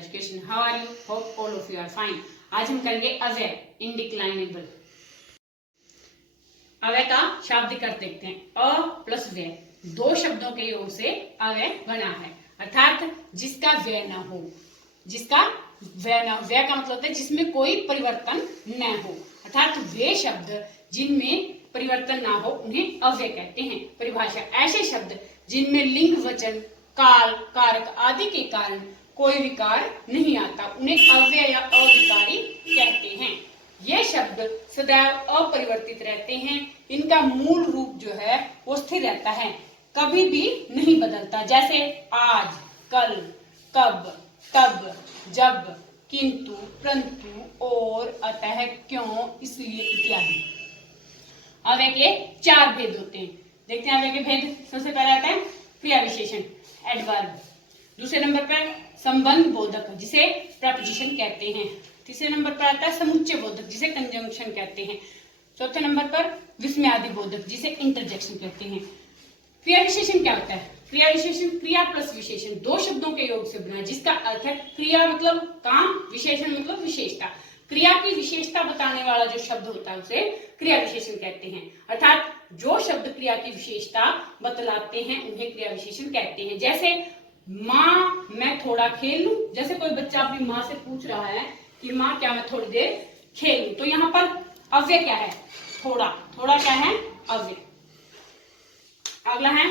education. How are you? Hope all of you are fine. आज हम करेंगे अव्यय इनडिक्लाइनेबल। अव्यय का शाब्दिक अर्थ देखते हैं। अ प्लस व्यय, दो शब्दों के योग से अव्यय बना है, अर्थात जिसका व्यय न हो। जिसका व्यय न हो, व्यय का मतलब है जिसमें कोई परिवर्तन न हो, अर्थात वे शब्द जिनमें परिवर्तन ना हो उन्हें अव्यय कहते हैं। परिभाषा: ऐसे शब्द जिनमें लिंग, वचन, काल, कारक आदि के कारण कोई विकार नहीं आता, उन्हें अव्यय या अविकारी कहते हैं। ये शब्द सदैव अपरिवर्तित रहते हैं। इनका मूल रूप जो है वो स्थिर रहता है, कभी भी नहीं बदलता, जैसे आज, कल, कब, तब, जब, किंतु, परंतु, और, अतः, क्यों, इसलिए इत्यादि। अव्यय के चार भेद होते हैं। देखते हैं अव्यय के भेद। सबसे पहले आता है क्रिया विशेषण, एडवर्ब। दूसरे नंबर पर संबंध बोधक, जिसे प्रपोजिशन कहते हैं। तीसरे नंबर पर आता है समुच्चय बोधक, जिसे कंजंक्शन कहते हैं। चौथे नंबर पर विस्मयादि बोधक, जिसे इंटरजेक्शन कहते हैं। क्रिया विशेषण क्या होता है? क्रिया विशेषण क्रिया प्लस विशेषण, दो शब्दों के योग से बना है, जिसका अर्थ है क्रिया मतलब काम, विशेषण मतलब विशेषता। क्रिया की विशेषता बताने वाला जो शब्द होता है उसे क्रिया विशेषण कहते हैं, अर्थात जो शब्द क्रिया की विशेषता बतलाते हैं उन्हें क्रिया विशेषण कहते हैं। जैसे माँ मैं थोड़ा खेल लूं, जैसे कोई बच्चा अपनी माँ से पूछ रहा है कि माँ क्या मैं थोड़ी देर खेल लूं, तो यहाँ पर अव्यय क्या है? थोड़ा। थोड़ा क्या है? अव्यय। अगला है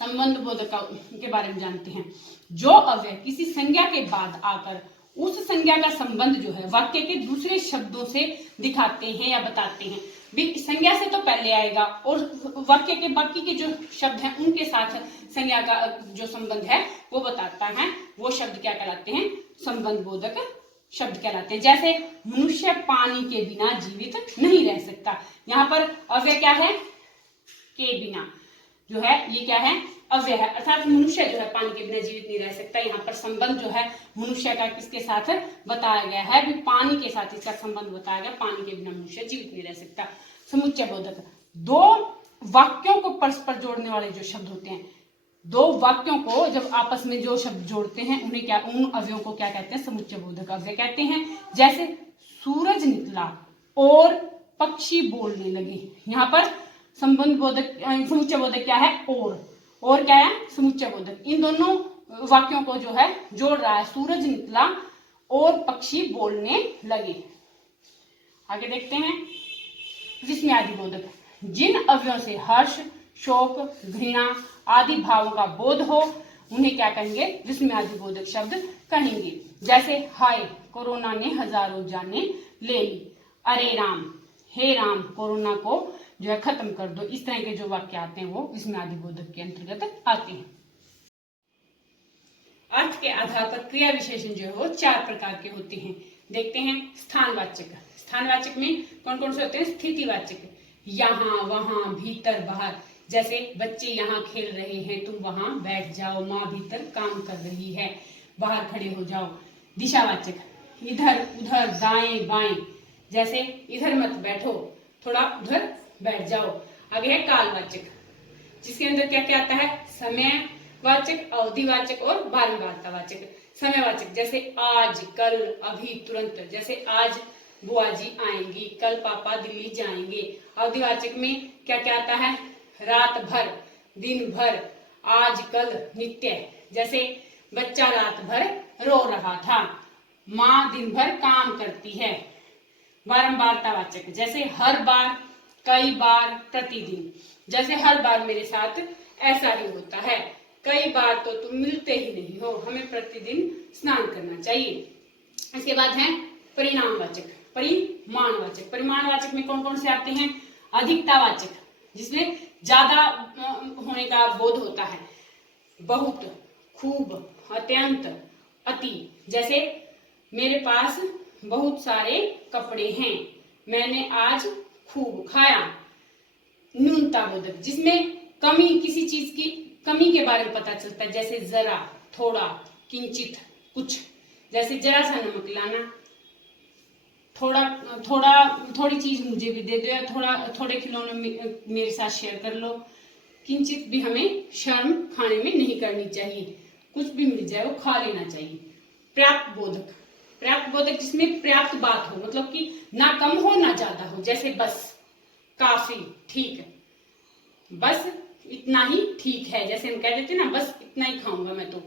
संबंध बोधक के बारे में जानते हैं। जो अव्यय किसी संज्ञा के बाद आकर उस संज्ञा का संबंध जो है वाक्य के दूसरे शब्दों से दिखाते हैं या बताते हैं। संज्ञा से तो पहले आएगा और वाक्य के बाकी के जो शब्द हैं उनके साथ संज्ञा का जो संबंध है वो बताता है, वो शब्द क्या कहलाते हैं? संबंध बोधक शब्द कहलाते हैं। जैसे मनुष्य पानी के बिना जीवित नहीं रह सकता, यहाँ पर अव्यय क्या है? के बिना जो है ये क्या है? अव्यय है, अर्थात मनुष्य जो है पानी के बिना जीवित नहीं रह सकता। यहाँ पर संबंध जो है मनुष्य का किसके साथ बताया गया है? भी पानी के साथ इसका संबंध बताया गया, पानी के बिना मनुष्य जीवित नहीं रह सकता। समुच्चय बोधक, दो वाक्यों को परस्पर जोड़ने वाले जो शब्द होते हैं, दो वाक्यों को जब आपस में जो शब्द जोड़ते हैं उन्हें क्या, उन अवयवों को क्या कहते हैं? समुच्चय बोधक अव्यय कहते हैं। जैसे सूरज निकला और पक्षी बोलने लगे, यहाँ पर संबंध बोधक समुच्चय बोधक क्या है? और क्या है? समुच्चय बोधक। इन दोनों वाक्यों को जो है जोड़ रहा है, सूरज निकला और पक्षी बोलने लगे। आगे देखते हैं विस्मयादि बोधक, जिन अवयवों से हर्ष, शोक, घृणा आदि भावों का बोध हो उन्हें क्या कहेंगे? विस्मयादि बोधक शब्द कहेंगे। जैसे हाय कोरोना ने हजारों जाने ले ली, अरे राम, हे राम कोरोना को जो है खत्म कर दो। इस तरह के जो वाक्य आते हैं वो विस्मयादि बोधक के अंतर्गत आते हैं। अर्थ के आधार पर क्रिया विशेषण जो है वो चार प्रकार के होते हैं। देखते हैं स्थानवाचक। स्थानवाचक में कौन कौन से होते हैं? स्थितिवाचक, यहाँ, वहां, भीतर, बाहर। जैसे बच्चे यहाँ खेल रहे हैं, तुम वहां बैठ जाओ, माँ भीतर काम कर रही है, बाहर खड़े हो जाओ। दिशावाचक, इधर, उधर, दाएं, बाएं। जैसे इधर मत बैठो, थोड़ा उधर बैठ जाओ। आगे है कालवाचक, जिसके अंदर क्या क्या आता है? समयवाचक, अवधिवाचक और बारंबारतावाचक। समयवाचक जैसे आज, कल, अभी, तुरंत। जैसे आज बुआ जी आएंगी, कल पापा दिल्ली जाएंगे। अवधिवाचक में क्या क्या आता है? रात भर, दिन भर, आज, कल, नित्य। जैसे बच्चा रात भर रो रहा था, माँ दिन भर काम करती है। बारंबारतावाचक जैसे हर बार, कई बार, प्रतिदिन। जैसे हर बार मेरे साथ ऐसा ही होता है, कई बार तो तुम मिलते ही नहीं हो, हमें प्रतिदिन स्नान करना चाहिए। इसके बाद है परिणामवाचक, परिमाणवाचक। परिमाणवाचक में कौन कौन से आते हैं? अधिकतावाचक, जिसमें ज्यादा होने का बोध होता है, बहुत, खूब, अत्यंत, अति। जैसे मेरे पास बहुत सारे कपड़े हैं, मैंने आज खूब खाया। न्यूनताबोधक, जिसमें कमी, किसी चीज की कमी के बारे में पता चलता है, जैसे जरा, थोड़ा, किंचित, कुछ। जैसे जरा सा नमक लाना, थोड़ी चीज मुझे भी दे दो, या थोड़े खिलौने मेरे साथ शेयर कर लो। किंचित भी हमें शर्म खाने में नहीं करनी चाहिए, कुछ भी मिल जाए वो खा लेना चाहिए। पर्याप्त बोधक, पर्याप्त बोधक जिसमें पर्याप्त बात हो, मतलब कि ना कम हो ना ज्यादा हो, जैसे बस, काफी, ठीक, बस इतना ही ठीक है, जैसे हम कह देते ना बस इतना ही खाऊंगा मैं तो।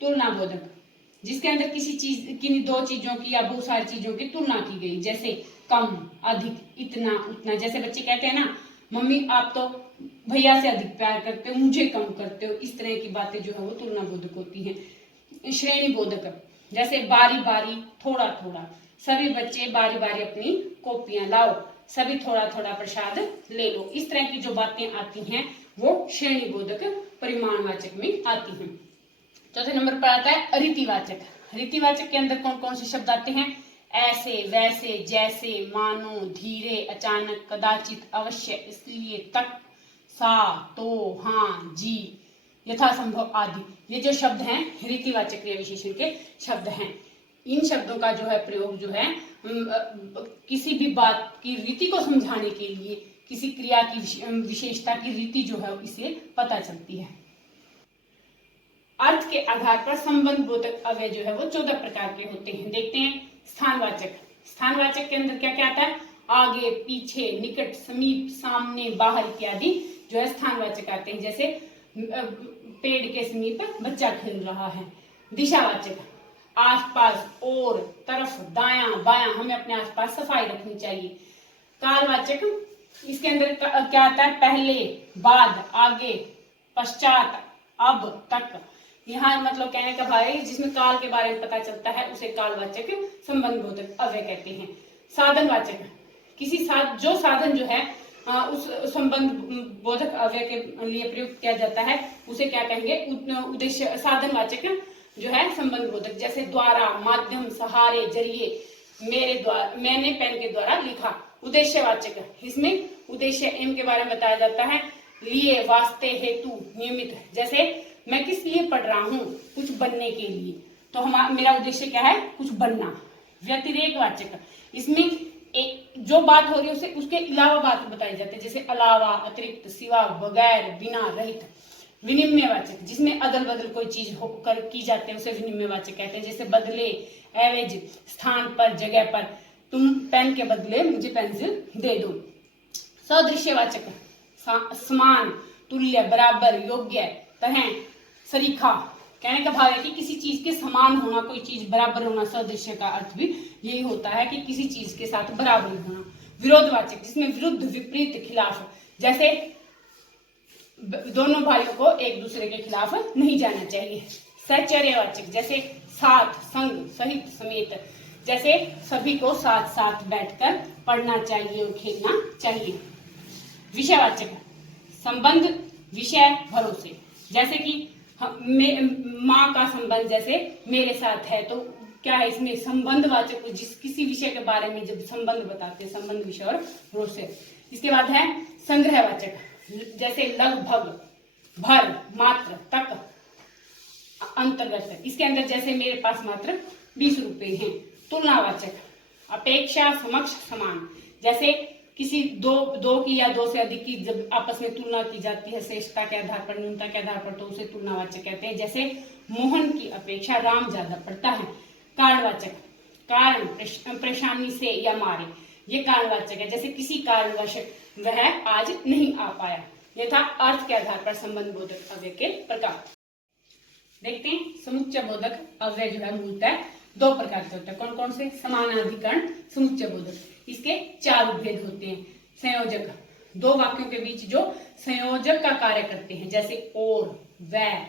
तुलना बोधक जिसके अंदर किसी चीज, किन्हीं दो चीजों की या बहुत सारी चीजों की तुलना की गई, जैसे कम, अधिक, इतना, उतना। जैसे बच्चे कहते हैं ना, मम्मी आप तो भैया से अधिक प्यार करते हो, मुझे कम करते हो, इस तरह की बातें जो है वो तुलना बोधक होती हैं। श्रेणी बोधक जैसे बारी बारी, थोड़ा थोड़ा, सभी बच्चे बारी बारी अपनी कॉपियां लाओ, सभी थोड़ा थोड़ा प्रसाद ले लो, इस तरह की जो बातें आती हैं वो श्रेणी बोधक परिमाणवाचक में आती हैं। चौथे नंबर पर आता है रीतिवाचक। रीतिवाचक के अंदर कौन कौन से शब्द आते हैं? ऐसे, वैसे, जैसे, मानो, धीरे, अचानक, कदाचित, अवश्य, इसलिए, तक, सा, तो, हाँ, जी, यथासंभव आदि। ये जो शब्द हैं रीतिवाचक क्रिया विशेषण के शब्द हैं। इन शब्दों का जो है प्रयोग जो है किसी भी बात की रीति को समझाने के लिए, किसी क्रिया की विशेषता की रीति जो है इससे पता चलती है। अर्थ के आधार पर संबंध बोधक अव्यय जो है वो 14 प्रकार के होते हैं। देखते हैं स्थानवाचक। स्थानवाचक के अंदर क्या क्या आता है? आगे, पीछे, निकट, समीप, सामने, बाहर इत्यादि जो है स्थानवाचक आते हैं। जैसे पेड़ के समीप बच्चा खेल रहा है। दिशावाचक आसपास, और, तरफ, दायां, बायां, हमें अपने आसपास सफाई रखनी चाहिए। कालवाचक इसके अंदर क्या आता है? पहले, बाद, आगे, पश्चात, अब, तक। यहाँ मतलब कहने का भाव है जिसमें काल के बारे में पता चलता है उसे कालवाचक संबंध बोधक अव्यय कहते हैं। साधनवाचक किसी जो साधन जो है उस संबंध बोधक अव्यय के लिए प्रयुक्त किया जाता है उसे क्या कहेंगे? उद्देश्य साधनवाचक जो है संबंध बोधक। जैसे द्वारा, माध्यम, सहारे, जरिए, मेरे द्वारा, मैंने पेन के द्वारा लिखा। उद्देश्यवाचक इसमें उद्देश्य एम के बारे में बताया जाता है। लिए, वास्ते, हेतु, नियमित। जैसे मैं किस लिए पढ़ रहा हूँ? कुछ बनने के लिए, तो मेरा उद्देश्य क्या है? कुछ बनना। व्यतिरेकवाचक इसमें जो बात हो रही है उसे उसके अलावा बात बताई जाती है, जैसे अलावा, अतिरिक्त, सिवा, बगैर, बिना, रहित। विनिमयवाचक जिसमें अदल बदल कोई चीज होकर की जाती है उसे विनिमयवाचक कहते हैं। जैसे बदले, एवज, स्थान पर, जगह पर, तुम पेन के बदले मुझे पेंसिल दे दो। सदृश्यवाचक समान, तुल्य, बराबर, योग्य, तरह, सरीखा। कहने का भाव है कि किसी चीज के समान होना, कोई चीज बराबर होना। सदृश्य का अर्थ भी यही होता है कि किसी चीज के साथ बराबर होना। विरोधवाचक जिसमें विरुद्ध, विपरीत, खिलाफ। जैसे दोनों भाइयों को एक दूसरे के खिलाफ नहीं जाना चाहिए। सहचर्यवाचक जैसे साथ, संग, सहित, समेत। जैसे सभी को साथ साथ बैठकर पढ़ना चाहिए और खेलना चाहिए। विषयवाचक संबंध, विषय, भरोसे। जैसे कि माँ का संबंध जैसे मेरे साथ है, तो क्या है इसमें संबंधवाचक, जिस किसी विषय के बारे में जब संबंध बताते हैं, संबंध, विषय और भरोसे। इसके बाद है संग्रहवाचक जैसे लगभग, भर, मात्र, तक, अंतर्गत। इसके अंदर जैसे मेरे पास मात्र 20 रुपए हैं। तुलनावाचक अपेक्षा, समक्ष, समान। जैसे किसी दो की या दो से अधिक की जब आपस में तुलना की जाती है श्रेष्ठता के आधार पर, न्यूनता के आधार पर, तो उसे तुलनावाचक कहते हैं। जैसे मोहन की अपेक्षा राम ज्यादा पढ़ता है। कारणवाचक कारण, परेशानी से या मारे, ये कारणवाचक है। जैसे किसी कारणवश वह आज नहीं आ पाया। यह था अर्थ के आधार पर संबंध बोधक अव्यय के प्रकार। देखते हैं समुच्चय बोधक अव्यय जो है मूलतः 2 प्रकार के होते हैं। कौन कौन से? समानाधिकरण, समुच्चय बोधक। इसके 4 उपभेद होते हैं। संयोजक 2 वाक्यों के बीच जो संयोजक का कार्य करते हैं, जैसे और, वह,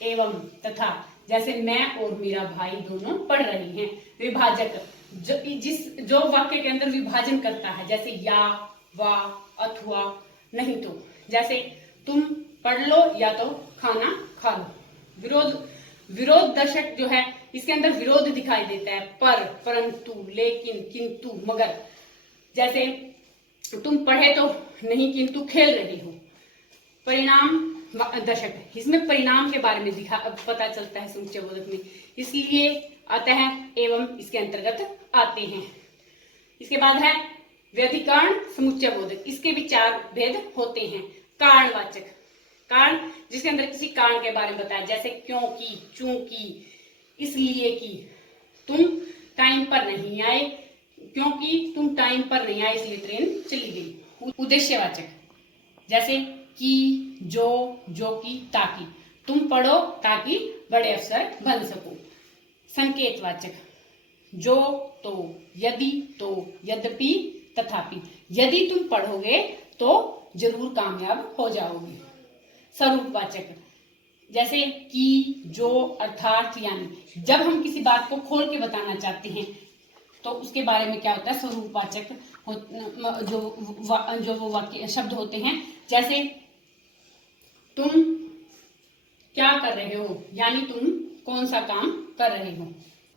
एवं, तथा। जैसे मैं और मेरा भाई दोनों पढ़ रहे हैं। विभाजक जो वाक्य के अंदर विभाजन करता है, जैसे या, वा, अथवा, नहीं तो। जैसे तुम पढ़ लो या तो खाना खा लो। विरोध दर्शक जो है इसके अंदर विरोध दिखाई देता है, पर, परंतु, लेकिन, किंतु, मगर। जैसे तुम पढ़े तो नहीं किंतु खेल रही हो। परिणाम दर्शक इसमें परिणाम के बारे में पता चलता है समुच्चय बोधक में, इसलिए अतः, एवं इसके अंतर्गत आते हैं। इसके बाद है व्यधिकरण समुच्चय बोधक। इसके भी 4 भेद होते हैं। कारणवाचक कारण जिसके अंदर किसी कारण के बारे में बताया, जैसे क्योंकि, चूंकि, इसलिए कि तुम टाइम पर नहीं आए, क्योंकि तुम टाइम पर नहीं आए इसलिए ट्रेन चली गई। उद्देश्यवाचक जैसे कि, जो कि, ताकि, तुम पढ़ो ताकि बड़े अफसर बन सको। संकेतवाचक जो, तो, यदि, तो, यद्यपि, तथापि, यदि तुम पढ़ोगे तो जरूर कामयाब हो जाओगे। स्वरूपवाचक जैसे कि, जो, अर्थात, यानी, जब हम किसी बात को खोल के बताना चाहते हैं तो उसके बारे में क्या होता है, स्वरूपवाचक जो वो वाक्य शब्द होते हैं। जैसे तुम क्या कर रहे हो, यानी तुम कौन सा काम कर रहे हो।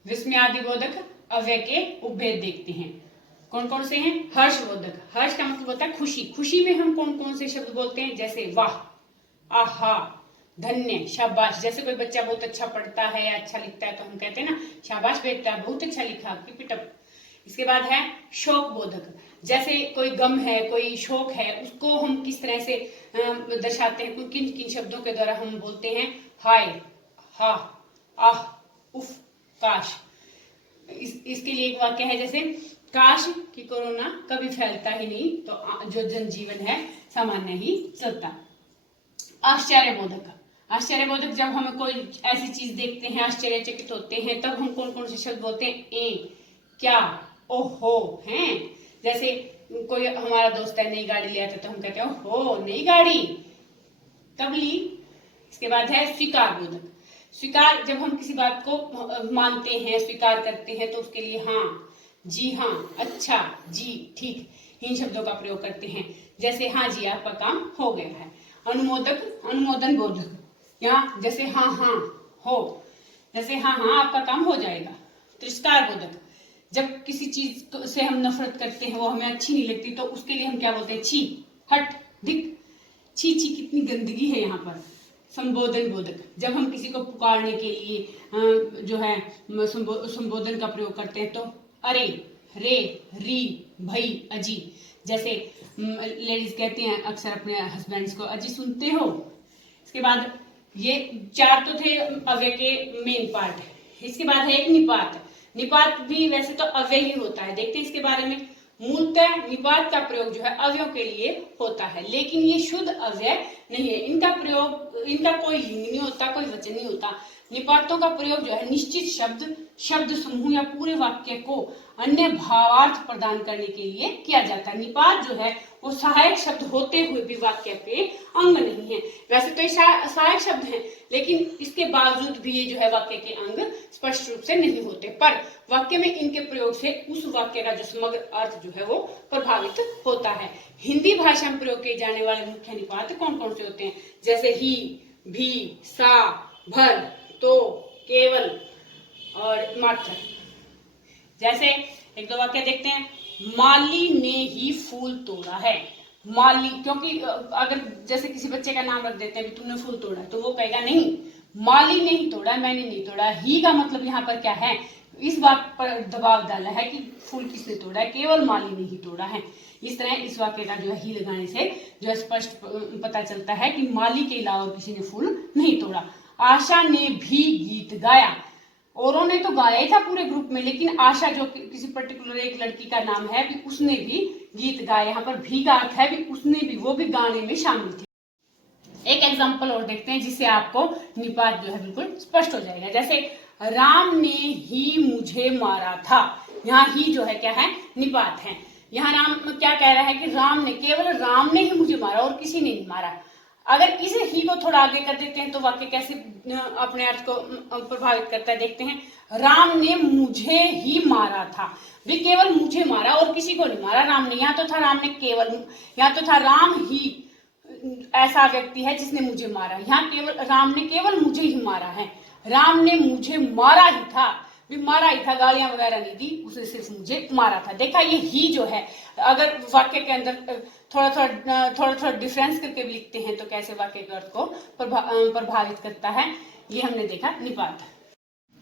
विस्मयादिबोधक अव्यय के उपभेद देखते हैं। कौन कौन से हैं? हर्षबोधक, हर्ष का मतलब होता है खुशी। खुशी में हम कौन कौन से शब्द बोलते हैं? जैसे वाह, आहा, धन्य, शाबाश। जैसे कोई बच्चा बहुत अच्छा पढ़ता है या अच्छा लिखता है तो हम कहते हैं ना, शाबाश बेटा, बहुत अच्छा लिखा, कीप इट अप। इसके बाद है शोक बोधक, जैसे कोई गम है, कोई शोक है, उसको हम किस तरह से दर्शाते हैं, किन किन शब्दों के द्वारा हम बोलते हैं? हाय, हा, आह, उफ, काश। इसके लिए एक वाक्य है जैसे, काश कि कोरोना कभी फैलता ही नहीं तो जो जनजीवन है सामान्य ही चलता। आश्चर्यबोधक, आश्चर्यबोधक जब हम कोई ऐसी चीज देखते हैं, आश्चर्यचकित होते हैं, तब हम कौन कौन से शब्द बोलते हैं? क्या, ओहो, हैं। जैसे कोई हमारा दोस्त है, नई गाड़ी ले आता तो हम कहते हैं ओहो, नई गाड़ी, कब ली। इसके बाद है स्वीकार बोधक, स्वीकार जब हम किसी बात को मानते हैं, स्वीकार करते हैं तो उसके लिए हाँ, जी हाँ, अच्छा, जी ठीक, इन शब्दों का प्रयोग करते हैं। जैसे हाँ जी, आपका काम हो गया है। अनुमोदक, अनुमोदन बोधक, यहाँ जैसे हाँ हाँ हो, जैसे हाँ हाँ आपका काम हो जाएगा। तिरस्कार बोधक, जब किसी चीज से हम नफरत करते हैं, वो हमें अच्छी नहीं लगती तो उसके लिए हम क्या बोलते हैं? छी, हट, धिक, छी छी कितनी गंदगी है यहाँ पर। संबोधन बोधक, जब हम किसी को पुकारने के लिए जो है संबोधन का प्रयोग करते हैं तो अरे, रे, री, भई, अजी। जैसे लेडीज कहती हैं अक्सर अपने हस्बैंड्स को, अजी सुनते हो। इसके बाद ये चार तो थे अव्यय के मेन पार्ट। इसके बाद है एक निपात। निपात भी वैसे तो अव्यय ही होता है, देखते हैं इसके बारे में। मूलतः निपात का प्रयोग जो है अव्ययों के लिए होता है, लेकिन ये शुद्ध अव्यय नहीं है। इनका प्रयोग, इनका कोई लिंग नहीं होता, कोई वचन नहीं होता। निपातों का प्रयोग जो है निश्चित शब्द, शब्द समूह या पूरे वाक्य को अन्य भावार्थ प्रदान करने के लिए किया जाता है। निपात जो है वो सहायक शब्द होते हुए भी वाक्य के अंग नहीं है। वैसे तो ये सहायक शब्द हैं, लेकिन इसके बावजूद भी ये जो है वाक्य के अंग स्पष्ट रूप से नहीं होते, पर वाक्य में इनके प्रयोग से उस वाक्य का जो समग्र अर्थ जो है वो प्रभावित होता है। हिंदी भाषा में प्रयोग किए जाने वाले मुख्य निपात कौन कौन से होते हैं? जैसे ही, भी, सा, भर, तो, केवल और मात्र। जैसे एक दो वाक्य देखते हैं। माली ने ही फूल तोड़ा है। माली, क्योंकि अगर जैसे किसी बच्चे का नाम रख देते हैं, तुमने फूल तोड़ा, तो वो कहेगा नहीं, माली ने ही तोड़ा, मैंने नहीं तोड़ा। ही का मतलब यहाँ पर क्या है? इस बात पर दबाव डाला है कि फूल किसने तोड़ा है, केवल माली ने ही तोड़ा है। इस तरह इस वाक्य का जो है ही लगाने से जो है स्पष्ट पता चलता है कि माली के अलावा किसी ने फूल नहीं तोड़ा। आशा ने भी गीत गाया। औरों ने तो गाया ही था पूरे ग्रुप में, लेकिन आशा जो किसी पर्टिकुलर एक लड़की का नाम है, भी उसने भी गीत गाया। यहाँ पर भी का अर्थ है भी उसने भी, वो भी गाने में शामिल थी। एक एग्जांपल और देखते हैं जिससे आपको निपात जो है बिल्कुल स्पष्ट हो जाएगा। जैसे राम ने ही मुझे मारा था। यहाँ ही जो है क्या है? निपात है। यहाँ राम क्या कह रहा है कि राम ने, केवल राम ने ही मुझे मारा और किसी ने नहीं मारा। अगर इस ही को थोड़ा आगे कर देते हैं तो वाक्य कैसे अपने अर्थ को प्रभावित करता है, देखते हैं। राम ने मुझे ही मारा था, भी केवल मुझे मारा और किसी को नहीं मारा राम ने। यहाँ तो था राम ने केवल, यहाँ तो था राम ही ऐसा व्यक्ति है जिसने मुझे मारा। यहाँ केवल राम ने केवल मुझे ही मारा है। राम ने मुझे मारा ही था, भी मारा ही था, गालियां वगैरह नहीं दी, उसने सिर्फ मुझे मारा था। देखा, ये ही जो है अगर वाक्य के अंदर थोड़ा डिफरेंस करके भी लिखते हैं तो कैसे वाक्य के अर्थ को प्रभावित करता है, ये हमने देखा निपात।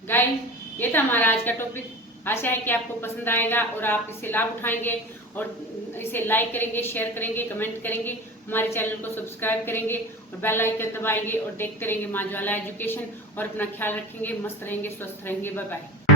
गाइस, ये था हमारा आज का टॉपिक। आशा है कि आपको पसंद आएगा और आप इससे लाभ उठाएंगे और इसे लाइक करेंगे, शेयर करेंगे, कमेंट करेंगे, हमारे चैनल को सब्सक्राइब करेंगे और बेल आइकन दबाएंगे और देखते रहेंगे माँ ज्वाला एजुकेशन। और अपना ख्याल रखेंगे, मस्त रहेंगे, स्वस्थ रहेंगे। Bye bye.